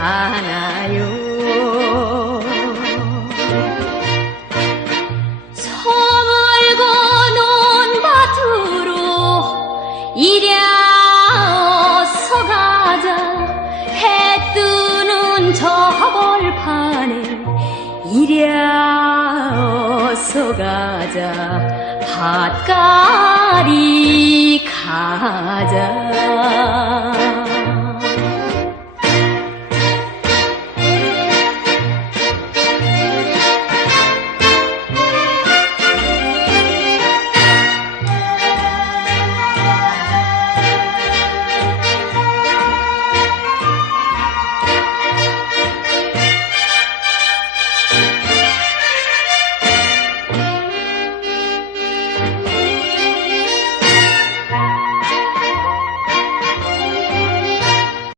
않아요? 저물고 논 밭으로 이랴서 가자. 해 뜨는 저 벌판에 이랴서 가자. 밭가리 가자.